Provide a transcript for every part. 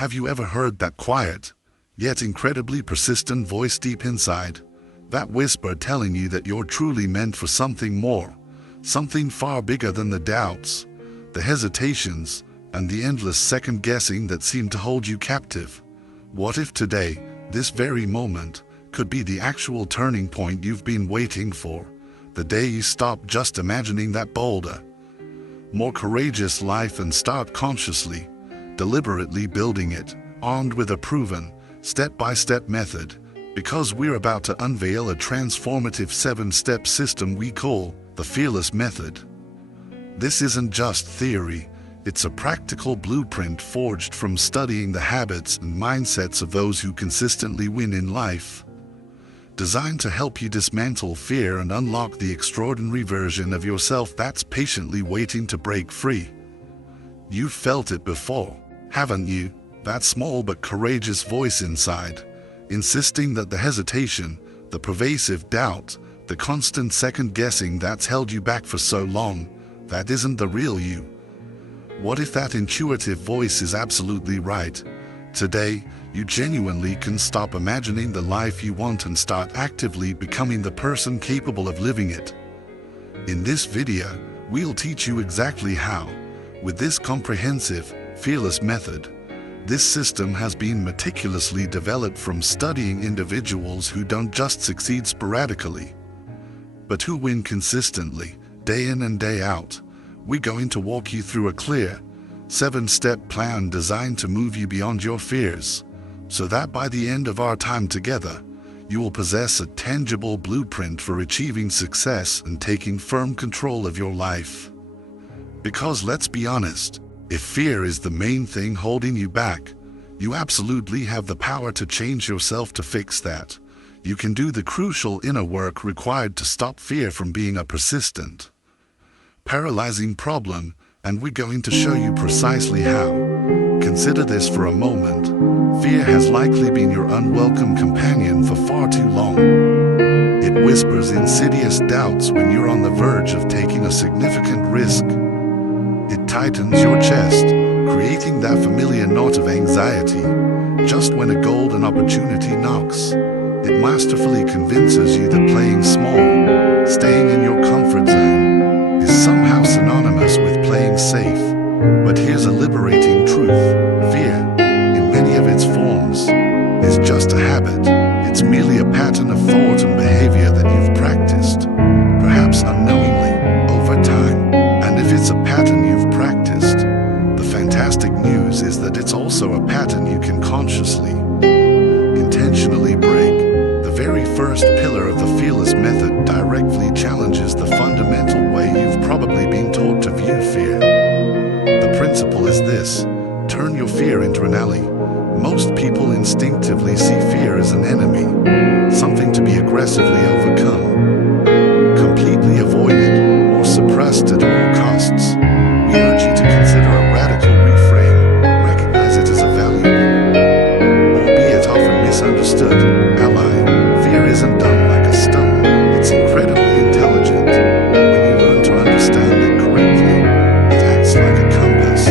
Have you ever heard that quiet, yet incredibly persistent voice deep inside? That whisper telling you that you're truly meant for something more, something far bigger than the doubts, the hesitations, and the endless second-guessing that seem to hold you captive. What if today, this very moment, could be the actual turning point you've been waiting for? The day you stop just imagining that bolder, more courageous life and start consciously, deliberately building it, armed with a proven, step-by-step method, because we're about to unveil a transformative 7-step system we call the Fearless Method. This isn't just theory, it's a practical blueprint forged from studying the habits and mindsets of those who consistently win in life. Designed to help you dismantle fear and unlock the extraordinary version of yourself that's patiently waiting to break free. You've felt it before, haven't you? That small but courageous voice inside, insisting that the hesitation, the pervasive doubt, the constant second-guessing that's held you back for so long, that isn't the real you. What if that intuitive voice is absolutely right? Today, you genuinely can stop imagining the life you want and start actively becoming the person capable of living it. In this video, we'll teach you exactly how. With this comprehensive, fearless method, this system has been meticulously developed from studying individuals who don't just succeed sporadically, but who win consistently, day in and day out. We're going to walk you through a clear, 7-step plan designed to move you beyond your fears, so that by the end of our time together, you will possess a tangible blueprint for achieving success and taking firm control of your life. Because let's be honest, if fear is the main thing holding you back, you absolutely have the power to change yourself to fix that. You can do the crucial inner work required to stop fear from being a persistent, paralyzing problem, and we're going to show you precisely how. Consider this for a moment. Fear has likely been your unwelcome companion for far too long. It whispers insidious doubts when you're on the verge of taking a significant risk. It tightens your chest, creating that familiar knot of anxiety. Just when a golden opportunity knocks, it masterfully convinces you that playing small, staying in your comfort zone, is somehow synonymous with playing safe. But here's a liberating truth. Fear, in many of its forms, is just a habit. It's merely a pattern of thought and behavior that you've practiced, perhaps unknowingly, over time. And if it's a pattern you've practiced, the fantastic news is that it's also a pattern you can consciously, intentionally break. The very first pillar of the Fearless Method directly challenges the fundamental way you've probably been taught to view fear. The principle is this: turn your fear into an ally. Most people instinctively see fear as an enemy, something to be aggressively overcome, completely avoided, or suppressed at all costs. We urge you to consider a radical reframe. Recognize it as a valuable, albeit often misunderstood, ally. Fear isn't dumb like a stone. It's incredibly intelligent. When you learn to understand it correctly, it acts like a compass,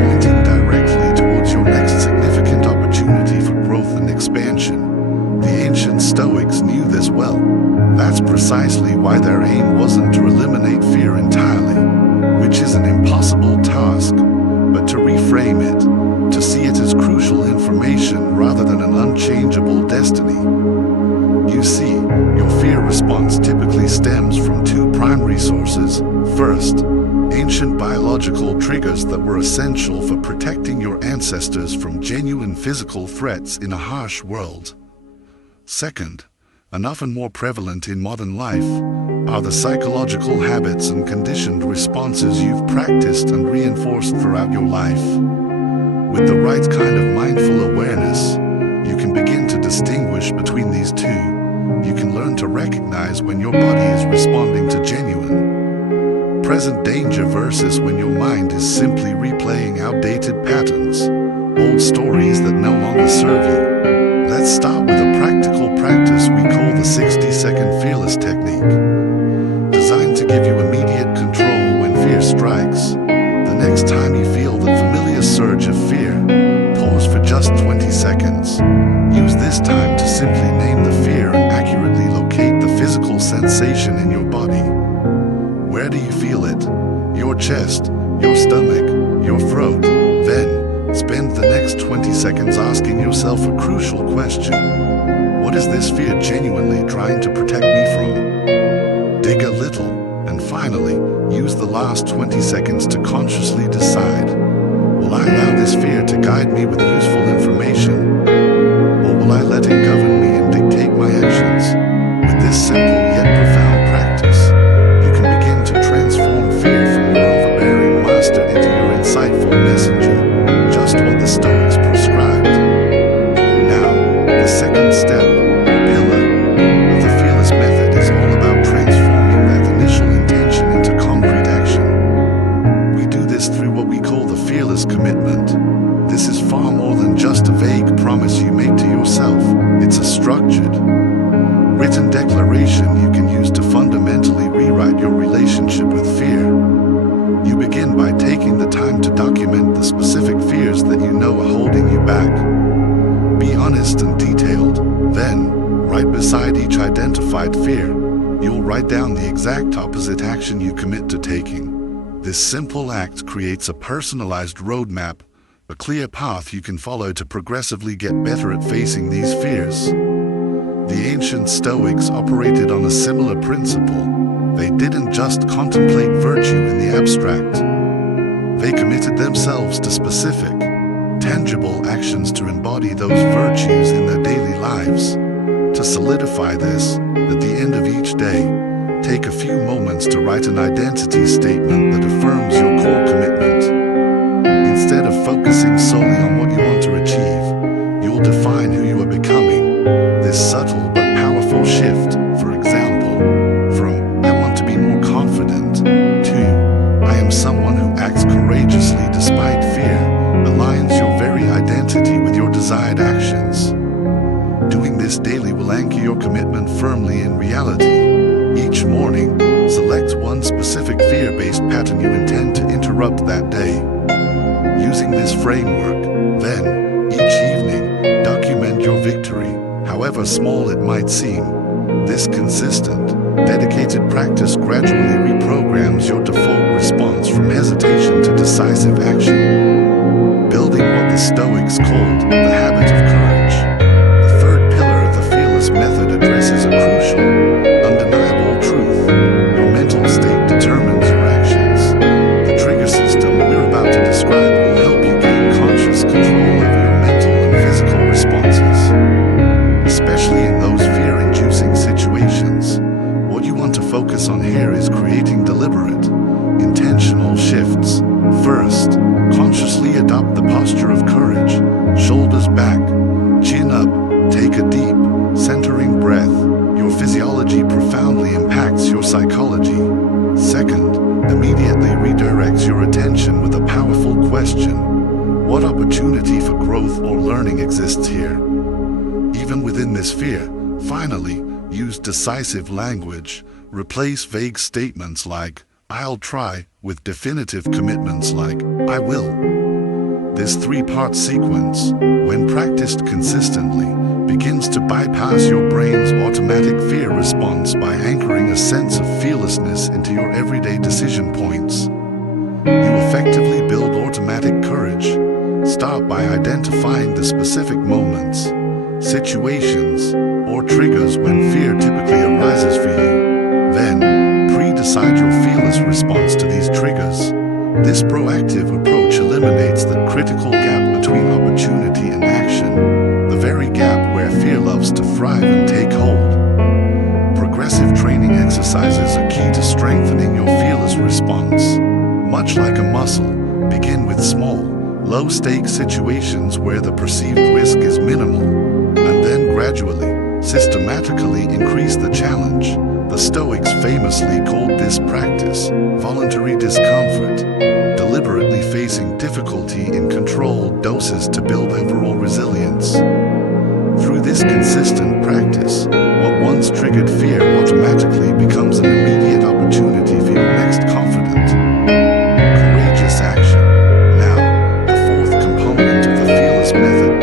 pointing directly towards your next significant opportunity for growth and expansion. The ancient Stoics knew this well. That's precisely why their aim wasn't to eliminate fear entirely, which is an impossible task, but to reframe it, to see it as crucial information rather than an unchangeable destiny. You see, your fear response typically stems from two primary sources. First, ancient biological triggers that were essential for protecting your ancestors from genuine physical threats in a harsh world. Second, and often more prevalent in modern life, are the psychological habits and conditioned responses you've practiced and reinforced throughout your life. With the right kind of mindful awareness, you can begin to distinguish between these two. You can learn to recognize when your body is responding to genuine, present danger versus when your mind is simply replaying outdated patterns, old stories that no longer serve you. Let's start with a practical practice we call the 60-second fearless technique, designed to give you immediate control when fear strikes. The next time you feel the familiar surge of fear, pause for just 20 seconds. Use this time to simply name the fear and accurately locate the physical sensation in your body. Where do you feel it? Your chest, your stomach, your throat. Then, spend the next 20 seconds asking yourself a crucial question. What is this fear genuinely trying to protect me from? Dig a little, and finally, use the last 20 seconds to consciously decide. Will I allow this fear to guide me with useful information? Or will I let it govern me and dictate my actions? With this simple yet profound practice, you can begin to transform fear from your overbearing master into your insightful messenger, just what the Stoics prescribed. Now, the second step, or pillar, of the fearless method is all about transforming that initial intention into concrete action. We do this through what we call the fearless commitment. This is far more than just a vague promise you make to yourself. It's a structured, written declaration you can use to fundamentally rewrite your relationship with fear. You begin by taking the time to document the specific fears that you know are holding you back. Be honest and detailed. Then, right beside each identified fear, you'll write down the exact opposite action you commit to taking. This simple act creates a personalized roadmap, a clear path you can follow to progressively get better at facing these fears. The ancient Stoics operated on a similar principle. They didn't just contemplate virtue in the abstract. They committed themselves to specific, tangible actions to embody those virtues in their daily lives. To solidify this, at the end of each day, take a few moments to write an identity statement that affirms your core commitment. Instead of focusing solely on what you want to achieve, you'll define who you are becoming. This subtle but powerful shift, for example, from "I want to be more confident" to "I am someone who acts courageously despite fear," aligns your very identity with your desired actions. Doing this daily will anchor your commitment firmly in reality. Each morning, select one specific fear-based pattern you intend to interrupt that day. Using this framework, then, each evening, document your victory, however small it might seem. This consistent, dedicated practice gradually reprograms your default response from hesitation to decisive action, building what the Stoics called the habit of courage. The third pillar of the fearless method addresses a crucial, undeniable truth. Your mental state determines your actions. The trigger system we're about to describe will help you gain conscious control over your mental and physical responses, especially in those fear-inducing situations. What you want to focus on here is creating deliberate, intentional shifts. First, consciously adopt the posture of courage, shoulders back, chin up, take a deep, centering breath. Your physiology profoundly impacts your psychology. Second, immediately redirects your attention with a powerful question. What opportunity for growth or learning exists here? Even within this fear, finally, use decisive language. Replace vague statements like, "I'll try," with definitive commitments like, "I will." This three-part sequence, when practiced consistently, begins to bypass your brain's automatic fear response by anchoring a sense of fearlessness into your everyday decision points. You effectively build automatic courage. Start by identifying the specific moments, situations, or triggers when fear typically arises for you. Then, pre-decide your fearless response to these triggers. This proactive approach eliminates the critical gap between opportunity and action, the very gap where fear loves to thrive and take hold. Progressive training exercises are key to strengthening your fearless response. Much like a muscle, begin with small, low-stakes situations where the perceived risk is minimal, and then gradually, systematically increase the challenge. The Stoics famously called this practice voluntary discomfort, deliberately facing difficulty in controlled doses to build overall resilience. Through this consistent practice, what once triggered fear automatically becomes an immediate opportunity for your next confident, courageous action. Now, the fourth component of the fearless method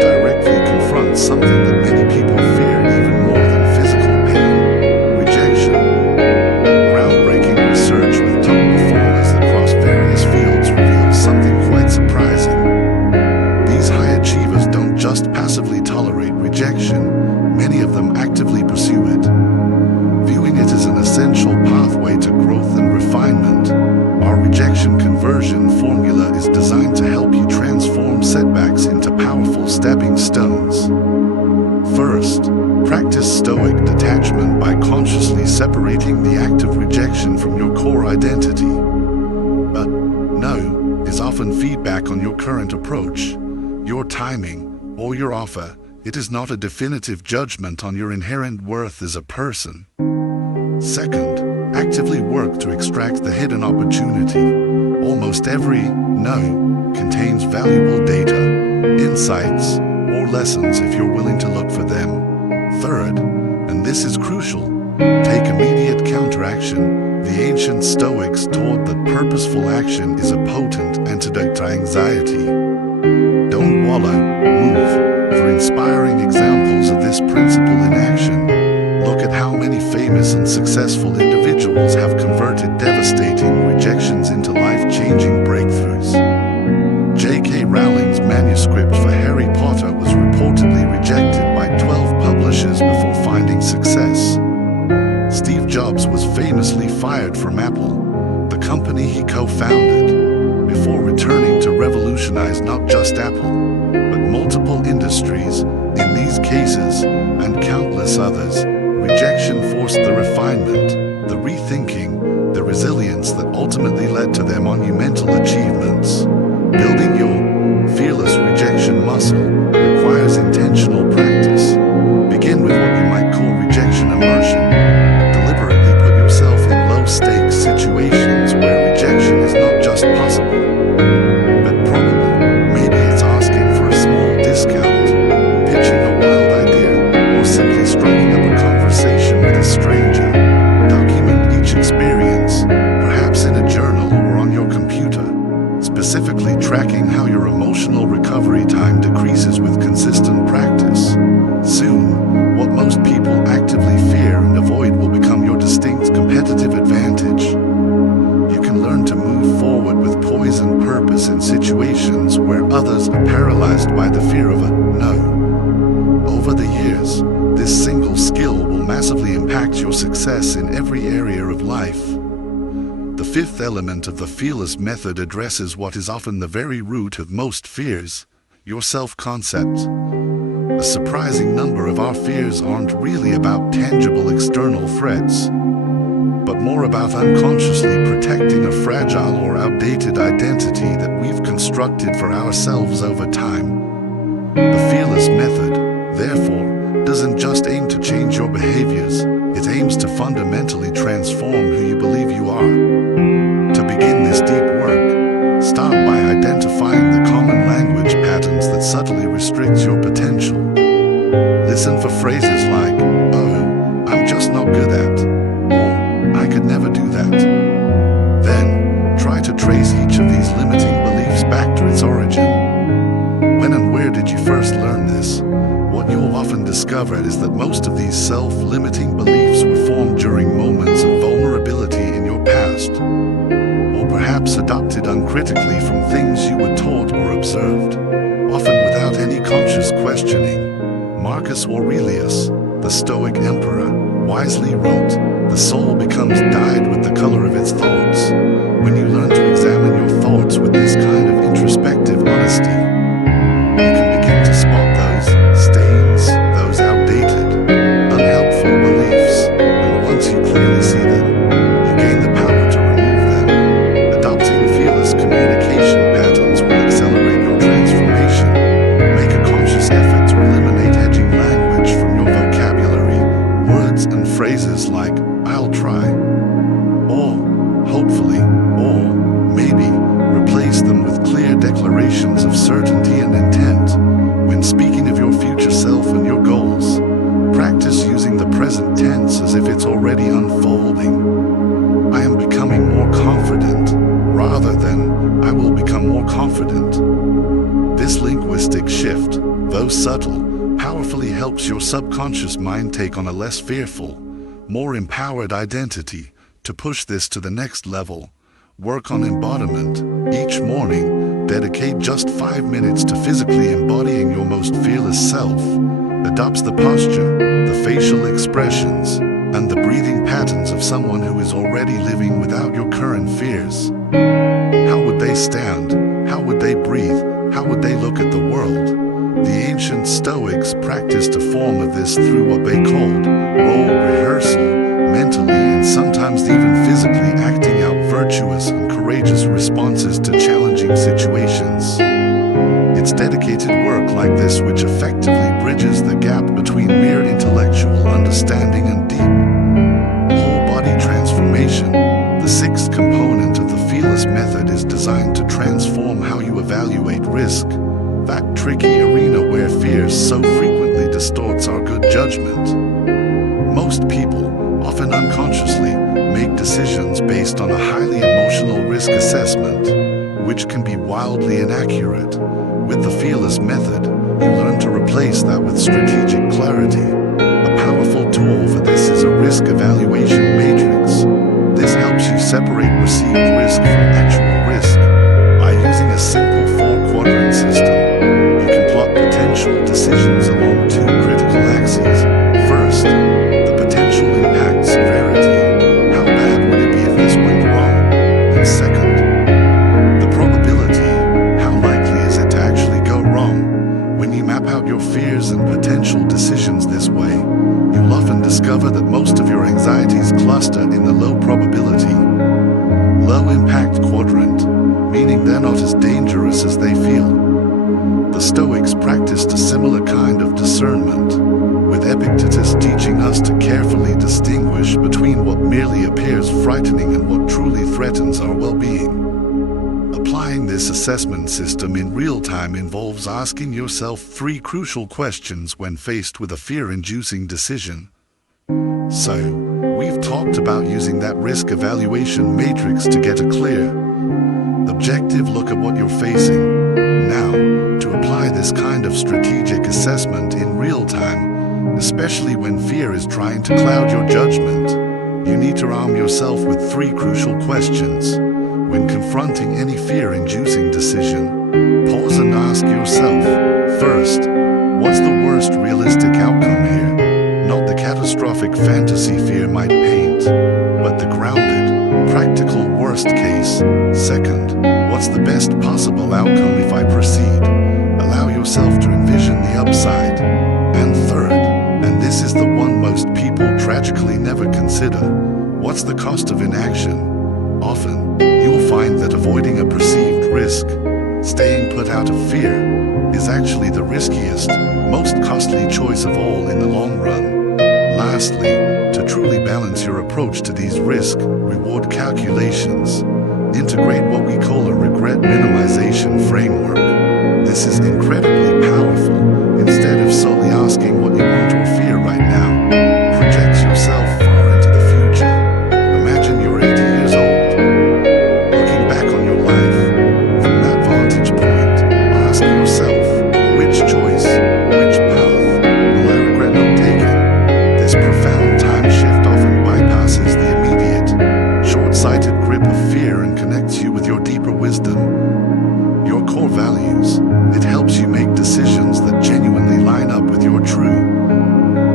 something that many people fear even more than physical pain: rejection. Groundbreaking research with top performers across various fields reveals something quite surprising. These high achievers don't just passively tolerate rejection, many of them actively pursue it, viewing it as an essential pathway to growth and refinement. Our rejection conversion formula is designed to help you transform setbacks into powerful stepping stones. First, practice stoic detachment by consciously separating the act of rejection from your core identity. But no is often feedback on your current approach, your timing, or your offer. It is not a definitive judgment on your inherent worth as a person. Second, actively work to extract the hidden opportunity. Almost every no contains valuable data, insights, or lessons if you're willing to look for them. Third, and this is crucial, take immediate counteraction. The ancient Stoics taught that purposeful action is a potent antidote to anxiety. Don't wallow, move. For inspiring examples of this principle in action, look at how many famous and successful individuals have converted devastating rejections into life-changing breakthroughs. J.K. Rowling's manuscript for Harry Potter was reportedly rejected by 12 publishers before finding success. Steve Jobs was famously fired from Apple, the company he co-founded, before returning to revolutionize not just Apple, but multiple industries. In these cases, and countless others, rejection forced the refinement, the rethinking, the resilience that ultimately led to their monumental achievements. Building your fearless rejection muscle requires intentional practice. Begin with what you might call rejection immersion. Deliberately put yourself in low-stakes situations where rejection is not just possible, but probable. Maybe it's asking for a small discount, pitching a wild idea, or simply striking up a conversation with a stranger. Document each experience, perhaps in a journal or on your computer, specifically tracking how your emotional recovery time decreases with consistent practice. Soon, what most people actively fear and avoid will become your distinct competitive advantage. You can learn to move forward with poise and purpose in situations where others are paralyzed by the fear of a no. Over the years, this single skill will massively impact your success in every area of life. The fifth element of the fearless method addresses what is often the very root of most fears: your self-concept. A surprising number of our fears aren't really about tangible external threats, but more about unconsciously protecting a fragile or outdated identity that we've constructed for ourselves over time. The fearless method, therefore, doesn't just aim to change your behaviors, it aims to fundamentally transform who you believe you are. To begin this deep work, start by identifying the common language patterns that subtly restrict your potential. Listen for phrases like, "Oh, I'm just not good at," or "I could never do that." Then, try to trace each of these limiting beliefs back to its origin. When and where did you first learn this? What you'll often discover is that most of these self-limiting beliefs were formed during moments of vulnerability in your past, or perhaps adopted uncritically from things you were taught or observed, often without any conscious questioning. Marcus Aurelius, the Stoic emperor, wisely wrote, "The soul becomes dyed with the color of its thoughts." When you learn to examine your thoughts with this kind of introspective honesty, you can begin to spot those stains, those outdated, unhelpful beliefs, and once you clearly see them, you gain the power to remove them. Adopting fearless communication patterns will accelerate your transformation. Make a conscious effort to eliminate hedging language from your vocabulary. Words and phrases like, "I'll try," or "hopefully," or "maybe," replace them with clear declarations of certainty and intent. When speaking of your future self and your goals, practice using the present tense as if it's already unfolding. "I am becoming more confident," rather than "I will become more confident." This linguistic shift, though subtle, powerfully helps your subconscious mind take on a less fearful, more empowered identity. To push this to the next level, work on embodiment. Each morning, dedicate just 5 minutes to physically embodying your most fearless self. Adopts the posture, the facial expressions, and the breathing patterns of someone who is already living without your current fears. How would they stand? How would they breathe? How would they look at the world? The ancient Stoics practiced a form of this through what they called role rehearsal, mentally and sometimes even physically acting out virtuous and courageous responses to challenging situations. It's dedicated work like this which effectively bridges the gap between mere intellectual understanding and deep, whole-body transformation. The sixth component of the fearless method is designed to transform how you evaluate risk, that tricky arena where fears so frequently distorts our good judgment. Most people, often unconsciously, make decisions based on a highly emotional risk assessment, which can be wildly inaccurate. With the fearless method, you learn to replace that with strategic clarity. A powerful tool for this is a risk evaluation matrix. This helps you separate perceived risk from actual risk. By using a simple 4-quadrant system, you can plot potential decisions along 2 critical axes. First, the potential impact severity. How bad would it be if this went wrong? And second, the probability. How likely is it to actually go wrong? When you map out your fears and potential decisions this way, you'll often discover that most of your anxieties cluster in the low probability, low impact quadrant, meaning they're not as dangerous as they feel. The Stoics practiced a similar kind of discernment, with Epictetus teaching us to carefully distinguish between what merely appears frightening and what truly threatens our well-being. Applying this assessment system in real time involves asking yourself 3 crucial questions when faced with a fear-inducing decision. So, we've talked about using that risk evaluation matrix to get a clear, objective look at what you're facing. Now, to apply this kind of strategic assessment in real time, especially when fear is trying to cloud your judgment, you need to arm yourself with 3 crucial questions. When confronting any fear-inducing decision, pause and ask yourself, first, what's the worst realistic outcome here? Not the catastrophic fantasy fear might paint, but the grounded, practical worst case. Second, what's the best possible outcome if I proceed? Allow yourself to envision the upside. And third, and this is the one most people tragically never consider, what's the cost of inaction? Often, you'll find that avoiding a perceived risk, staying put out of fear, is actually the riskiest, most costly choice of all in the long run. Lastly, to truly balance your approach to these risk-reward calculations, integrate what we call a regret minimization framework. This is incredibly powerful. Instead of solely asking what you want or fear right now, project yourself far into the future. Imagine you're 80 years old, looking back on your life. From that vantage point, ask yourself, which choice, which path will I regret not taking? This profound time shift often bypasses the immediate, short-sighted grip of fear and connects you with your deeper wisdom, your core values. It helps you make decisions that genuinely line up with your true,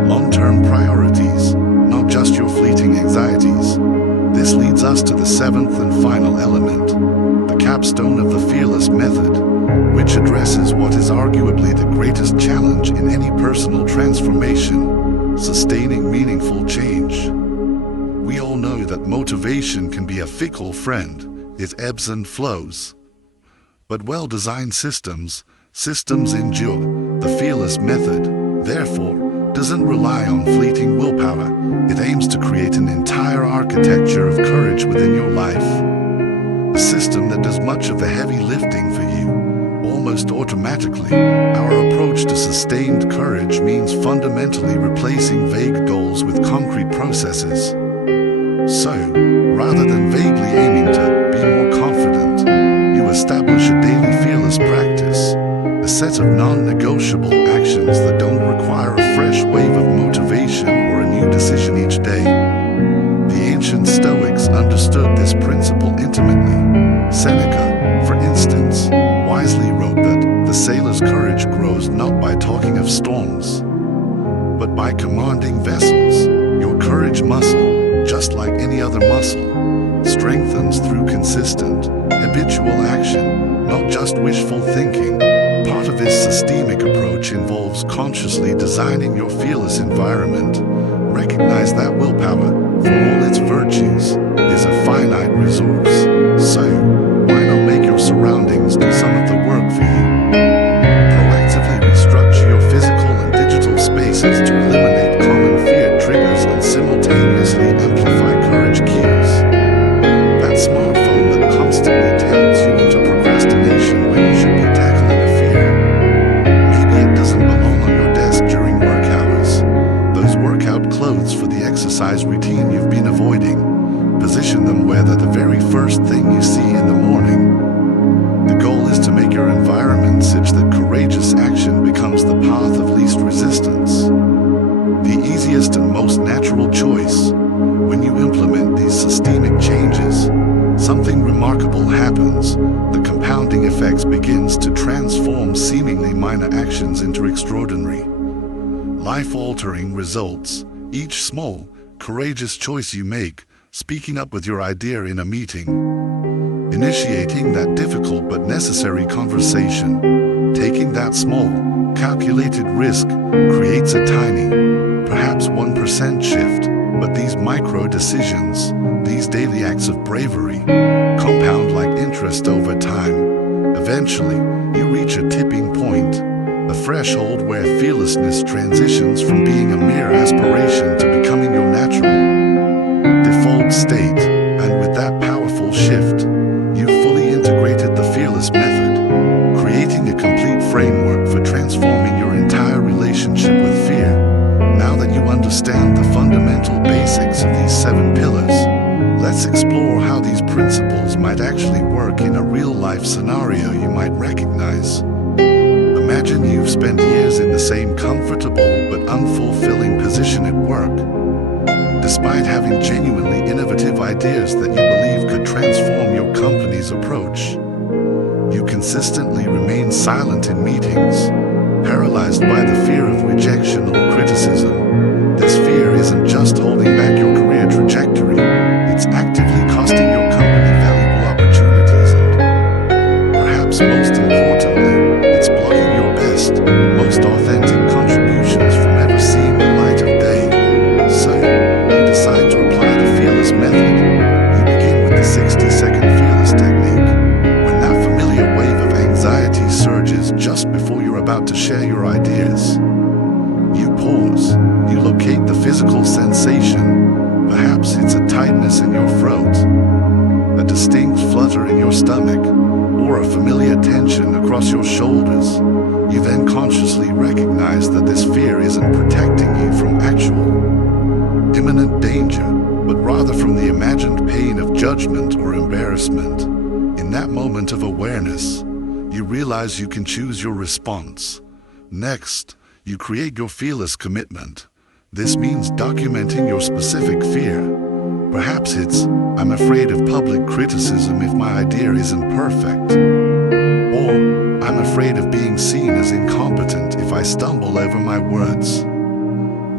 long-term priorities, not just your fleeting anxieties. This leads us to the 7th and final element, the capstone of the fearless method, which addresses what is arguably the greatest challenge in any personal transformation: sustaining meaningful change. We all know that motivation can be a fickle friend. It ebbs and flows. But well-designed systems endure. The fearless method, therefore, doesn't rely on fleeting willpower. It aims to create an entire architecture of courage within your life. A system that does much of the heavy lifting for you, almost automatically. Our approach to sustained courage means fundamentally replacing vague goals with concrete processes. So, rather than vaguely aiming to be more confident, you establish a daily fearless practice, a set of non-negotiable actions actions that don't require a fresh wave of motivation or a new decision each day. The ancient Stoics understood this principle intimately. Seneca, for instance, wisely wrote that the sailor's courage grows not by talking of storms, but by commanding vessels. Your courage muscle, just like any other muscle, strengthens through consistent, habitual action, not just wishful thinking. Part of this systemic approach involves consciously designing your fearless environment. Recognize that willpower, for all its virtues, is a finite resource. So, why not make your surroundings do some of the work for you? Proactively restructure your physical and digital spaces to eliminate common fear triggers and simultaneously amplify courage cues. That smartphone that constantly tempts you into procrastination when you should be tackling a fear. Maybe it doesn't belong on your desk during work hours. Those workout clothes for the exercise routine you've been avoiding. Position them where they're the very first thing you see in the morning. The goal is to make your environment such that courageous action becomes the path of least resistance. The easiest and most natural choice. When you implement these systemic changes, something remarkable happens. The compounding effects begins to transform seemingly minor actions into extraordinary, life-altering results. Each small, courageous choice you make, speaking up with your idea in a meeting, initiating that difficult but necessary conversation, taking that small, calculated risk, creates a tiny, perhaps 1% shift. But these micro decisions, these daily acts of bravery, compound like interest over time. Eventually, you reach a tipping point, a threshold where fearlessness transitions from being a mere aspiration to becoming your natural, default state. And with that powerful shift, you've fully integrated the fearless method, creating a complete framework for transforming your entire relationship with fear. Now that you understand the fundamental basics of these 7 pillars, let's explore how these principles might actually work in a real-life scenario you might recognize. Imagine you've spent years in the same comfortable but unfulfilling position at work. Despite having genuinely innovative ideas that you believe could transform your company's approach, you consistently remain silent in meetings, paralyzed by the fear of rejection or criticism. This fear isn't just holding back your career trajectory, it's actively costing your company valuable opportunities and, perhaps most importantly, it's blocking your best, most authentic contributions from ever seeing the light of day. So, you decide to apply the fearless method. You begin with the 60-second fearless technique. When that familiar wave of anxiety surges just before you're about to share your ideas, you pause, you locate the physical sensation. Perhaps it's a tightness in your throat, a distinct flutter in your stomach, or a familiar tension across your shoulders. You then consciously recognize that this fear isn't protecting you from actual, imminent danger, but rather from the imagined pain of judgment or embarrassment. In that moment of awareness, you realize you can choose your response. Next, you create your fearless commitment. This means documenting your specific fear. Perhaps it's, I'm afraid of public criticism if my idea isn't perfect. Or, I'm afraid of being seen as incompetent if I stumble over my words.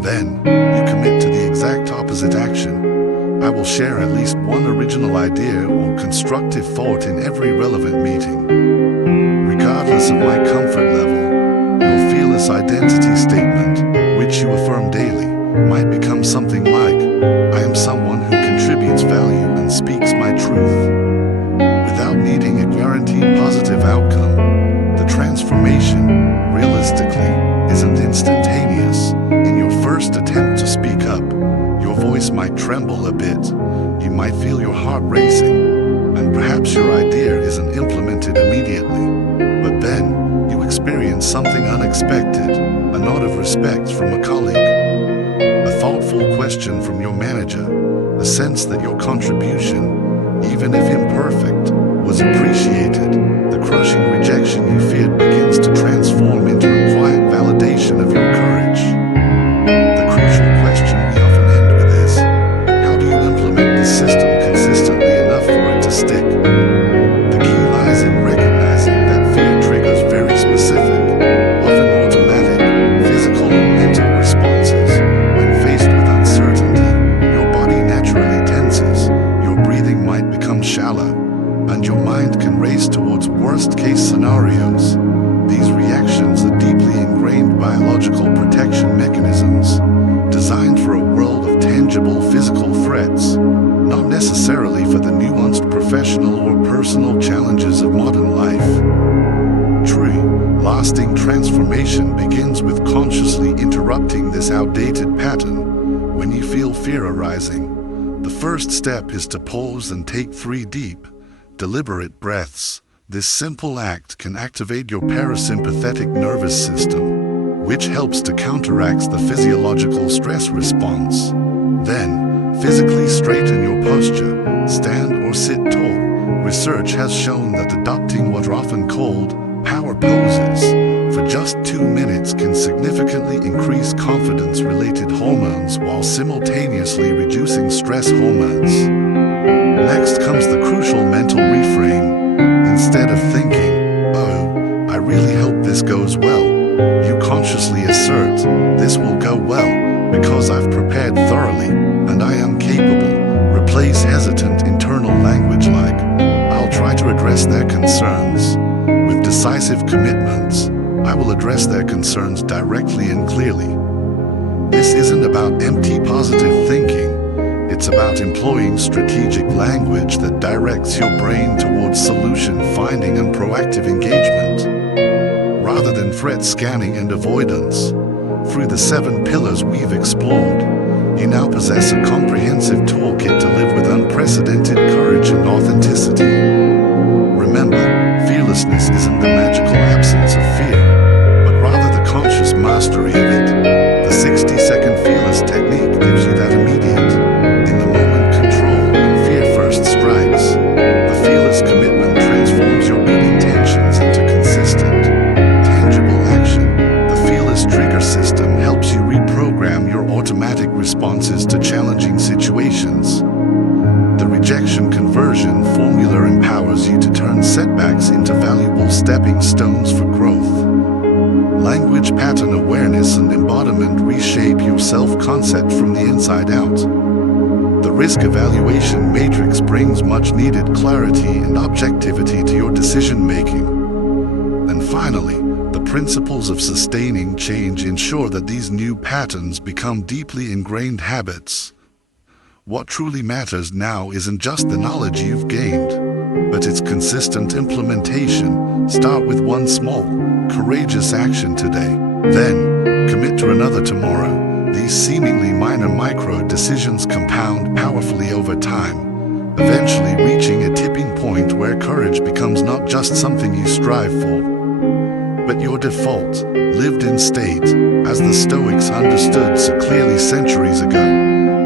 Then, you commit to the exact opposite action. I will share at least one original idea or constructive thought in every relevant meeting. Regardless of my comfort level, your fearless identity statement, which you affirm daily, might become something like, I am someone who contributes value and speaks my truth. Without needing a guaranteed positive outcome, the transformation, realistically, isn't instantaneous. In your first attempt to speak up, your voice might tremble a bit, you might feel your heart racing, and perhaps your idea isn't implemented immediately. But then, you experience something unexpected, a nod of respect from a colleague, a thoughtful question from your manager, a sense that your contribution, even if imperfect, was appreciated. The crushing rejection you feared begins to transform into a quiet validation of physiological protection mechanisms, designed for a world of tangible physical threats, not necessarily for the nuanced professional or personal challenges of modern life. True, lasting transformation begins with consciously interrupting this outdated pattern. When you feel fear arising, the first step is to pause and take 3 deep, deliberate breaths. This simple act can activate your parasympathetic nervous system, which helps to counteract the physiological stress response. Then, physically straighten your posture, stand or sit tall. Research has shown that adopting what are often called power poses for just 2 minutes can significantly increase confidence-related hormones while simultaneously reducing stress hormones. Next comes the crucial mental reframe. Instead of thinking, "Oh, I really hope this goes well," you consciously assert, "This will go well, because I've prepared thoroughly, and I am capable." Replace hesitant internal language like, "I'll try to address their concerns," with decisive commitments, "I will address their concerns directly and clearly." This isn't about empty positive thinking. It's about employing strategic language that directs your brain towards solution finding and proactive engagement, rather than threat scanning and avoidance. Through the 7 pillars we've explored, you now possess a comprehensive toolkit to live with unprecedented courage and authenticity. Remember, fearlessness isn't the magical absence of fear, but rather the conscious mastery of it. The 60-second fearless technique gives you that immediate, in-the-moment control when fear first strikes. The fearless commitment transforms your good intentions into consistent, tangible action. The fearless trigger system helps you reprogram your automatic responses to challenging situations. The rejection conversion formula empowers you to turn setbacks into valuable stepping stones for growth. Language pattern awareness and embodiment reshape your self-concept from the inside out. The risk evaluation matrix brings much-needed clarity and objectivity to your decision-making. And finally, the principles of sustaining change ensure that these new patterns become deeply ingrained habits. What truly matters now isn't just the knowledge you've gained, but its consistent implementation. Start with one small, courageous action today, then commit to another tomorrow. These seemingly minor micro-decisions compound powerfully over time, eventually reaching a tipping point where courage becomes not just something you strive for, but your default, lived-in state. As the Stoics understood so clearly centuries ago,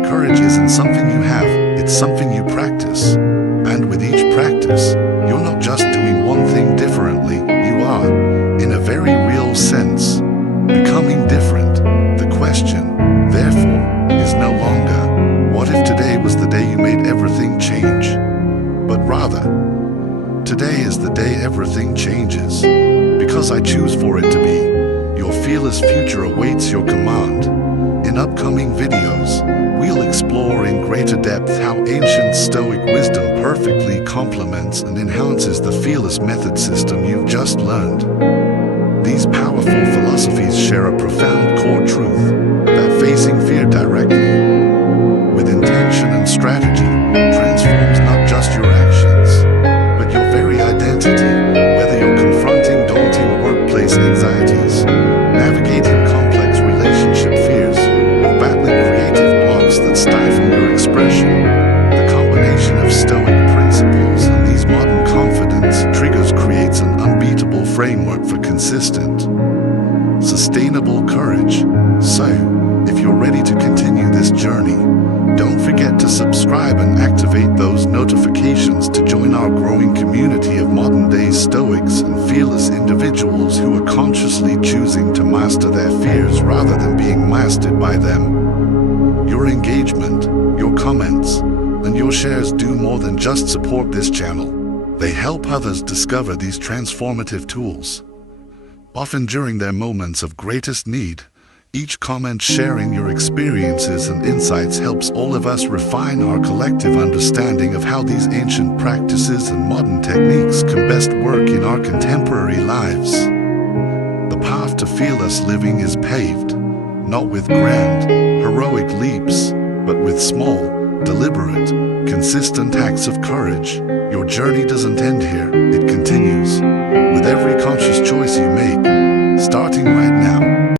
courage isn't something you have, it's something you practice. And with each practice, you're not just doing one thing differently, you are, in a very real sense, becoming different. The question, therefore, is no longer, what if today was the day you made everything change? But rather, today is the day everything changes. Because I choose for it to be. Your fearless future awaits your command. In upcoming videos, we'll explore in greater depth how ancient Stoic wisdom perfectly complements and enhances the fearless method system you've just learned. These powerful philosophies share a profound core truth, that facing fear directly, with intention and strategy, transforms not just your actions, but your very identity. Whether you're confronting daunting workplace anxieties, navigating complex relationship fears, or battling creative blocks that stifle your expression, the combination of Stoic principles and these modern confidence triggers creates an unbeatable framework for consistent, sustainable courage. So, if you're ready to continue this journey, don't forget to subscribe and activate those notifications to join our growing community of modern-day Stoics and fearless individuals who are consciously choosing to master their fears rather than being mastered by them. Your engagement, your comments, and your shares do more than just support this channel. They help others discover these transformative tools. Often during their moments of greatest need, each comment sharing your experiences and insights helps all of us refine our collective understanding of how these ancient practices and modern techniques can best work in our contemporary lives. The path to fearless living is paved, not with grand, heroic leaps, but with small, deliberate, consistent acts of courage. Your journey doesn't end here, it continues, with every conscious choice you make, starting right now.